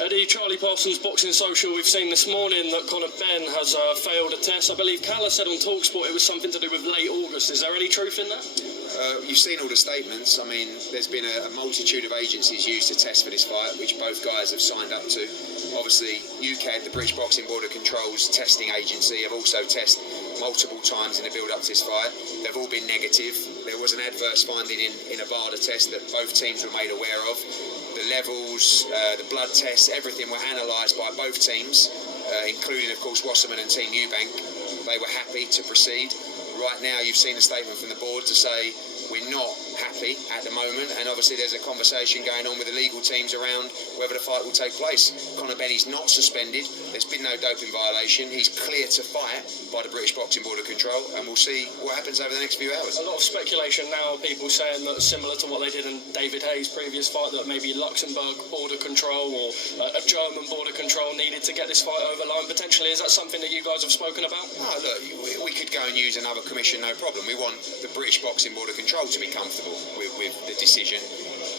Eddie, Charlie Parsons, Boxing Social, we've seen this morning that Conor Benn has failed a test. I believe Calla said on TalkSport it was something to do with late August. Is there any truth in that? You've seen all the statements. I mean, there's been a multitude of agencies used to test for this fight, which both guys have signed up to. Obviously, UKAD, the British Boxing Board of Control's testing agency, have also tested multiple times in the build-up to this fight. They've all been negative. There was an adverse finding in a VADA test that both teams were made aware of. The levels, the blood tests, everything were analysed by both teams, including, of course, Wasserman and Team Eubank. They were happy to proceed. Right now, you've seen a statement from the board to say we're not happy at the moment, and obviously there's a conversation going on with the legal teams around whether the fight will take place. Conor Benn is not suspended. There's been no doping violation. He's clear to fight by the British Boxing Board of Control, and we'll see what happens over the next few hours. A lot of speculation now, people saying that similar to what they did in David Hayes' previous fight, that maybe Luxembourg Border Control or a German Border Control needed to get this fight over the line potentially. Is that something that you guys have spoken about? No, look, we could go and use another commission, no problem. We want the British Boxing Board of Control to be comfortable with the decision,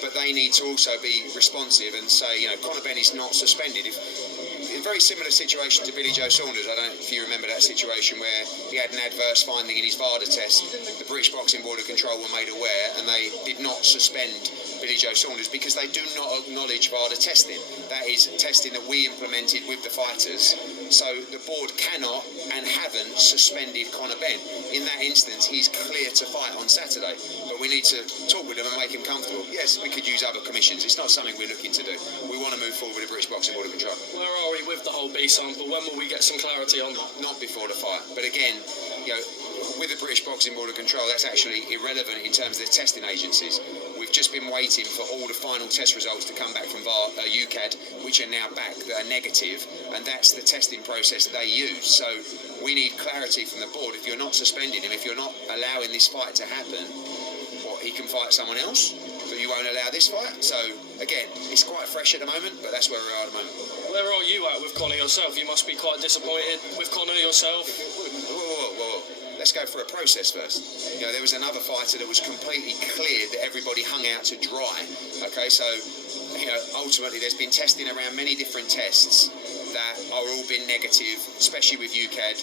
but they need to also be responsive and say, you know, Conor Benn is not suspended. A very similar situation to Billy Joe Saunders. I don't know if you remember that situation where he had an adverse finding in his VADA test. The British Boxing Board of Control were made aware, and they did not suspend Billy Joe Saunders because they do not acknowledge VADA testing. That is testing that we implemented with the fighters. So the board cannot and haven't suspended Conor Benn. In that instance, he's clear to fight on Saturday, but we need to talk with him and make him comfortable. Yes, we could use other commissions. It's not something we're looking to do. We want to move forward with the British Boxing Board of Control. Where are we with the whole B sample? When will we get some clarity on that? Not before the fight. But again, you know, with the British Boxing Board of Control, that's actually irrelevant in terms of the testing agencies. We've just been waiting for all the final test results to come back from UKAD, which are now back, that are negative, and that's the testing process they use. So we need clarity from the board. If you're not suspending him, if you're not allowing this fight to happen, he can fight someone else, but you won't allow this fight. So again, it's quite fresh at the moment, but that's where we are at the moment. Where are you at with Conor yourself? You must be quite disappointed with Conor yourself. Whoa. Let's go through a process first. You know, there was another fighter that was completely cleared, that everybody hung out to dry. Okay, so, you know, ultimately there's been testing around many different tests that are all been negative, especially with UKAD.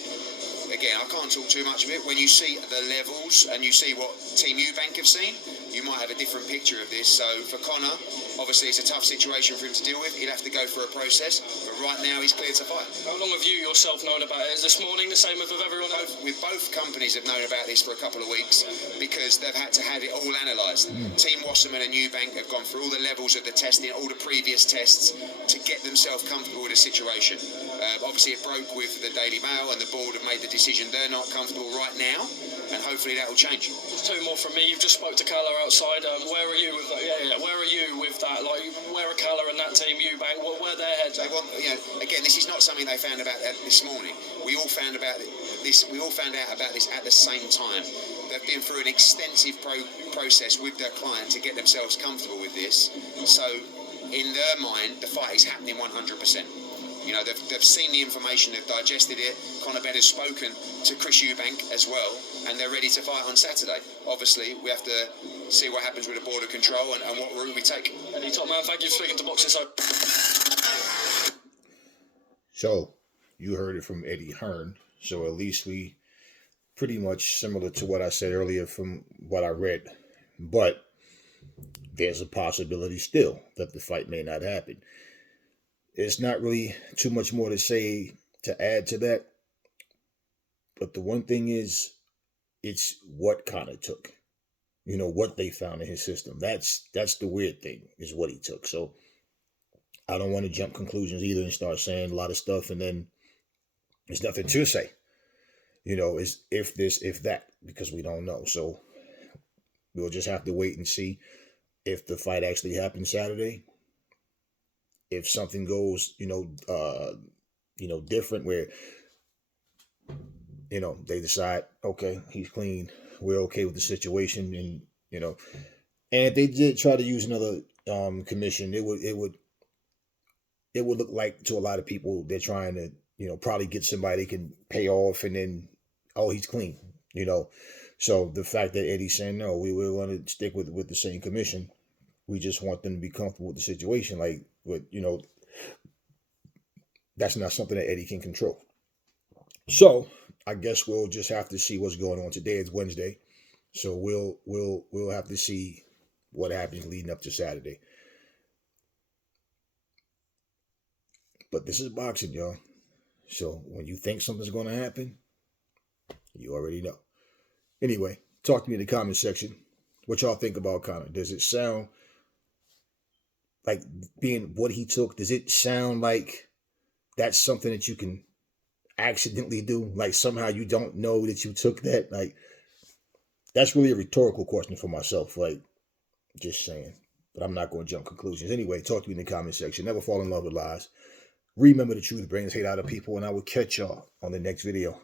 Again, I can't talk too much of it. When you see the levels and you see what Team Eubank have seen, you might have a different picture of this. So for Conor, obviously it's a tough situation for him to deal with. He'll have to go through a process, but right now he's clear to fight. How long have you yourself known about it? Is this morning the same as with everyone else? With both companies have known about this for a couple of weeks because they've had to have it all analysed. Team Wasserman and Eubank have gone through all the levels of the testing, all the previous tests to get themselves comfortable with the situation. Obviously it broke with the Daily Mail, and the board have made the decision they're not comfortable right now, and hopefully that will change. Just two more from me. You've just spoke to Calla outside. Where are you with that? Yeah. Where are you with that? Like, where are Calla and that team, Eubank? Where their heads? They want, you know, again, this is not something they found about this morning. We all found out about this at the same time. They've been through an extensive process with their client to get themselves comfortable with this. So, in their mind, the fight is happening 100%. You know, they've seen the information, they've digested it. Conor Benn has spoken to Chris Eubank as well, and they're ready to fight on Saturday. Obviously, we have to see what happens with the Border Control and what route we take. Eddie, top man, thank you for speaking to Boxing So, you heard it from Eddie Hearn. So at least we pretty much similar to what I said earlier from what I read. But there's a possibility still that the fight may not happen. It's not really too much more to say to add to that. But the one thing is, it's what Conor took. You know, what they found in his system. That's the weird thing, is what he took. So I don't want to jump conclusions either and start saying a lot of stuff and then there's nothing to say. You know, it's if this, if that, because we don't know. So we'll just have to wait and see if the fight actually happens Saturday. If something goes, different where, they decide, okay, he's clean, we're okay with the situation, and and if they did try to use another commission, it would look like to a lot of people they're trying to probably get somebody they can pay off, and then he's clean, So the fact that Eddie's saying no, we want to stick with the same commission. We just want them to be comfortable with the situation, like with that's not something that Eddie can control. So I guess we'll just have to see what's going on. Today is Wednesday, so we'll have to see what happens leading up to Saturday. But this is boxing, y'all. So when you think something's going to happen, you already know. Anyway, talk to me in the comment section. What y'all think about Conor? Does it sound like, being what he took, does it sound like that's something that you can accidentally do? Like somehow you don't know that you took that? Like, that's really a rhetorical question for myself. Like, just saying. But I'm not going to jump conclusions. Anyway, talk to me in the comment section. Never fall in love with lies. Remember, the truth brings hate out of people, and I will catch y'all on the next video.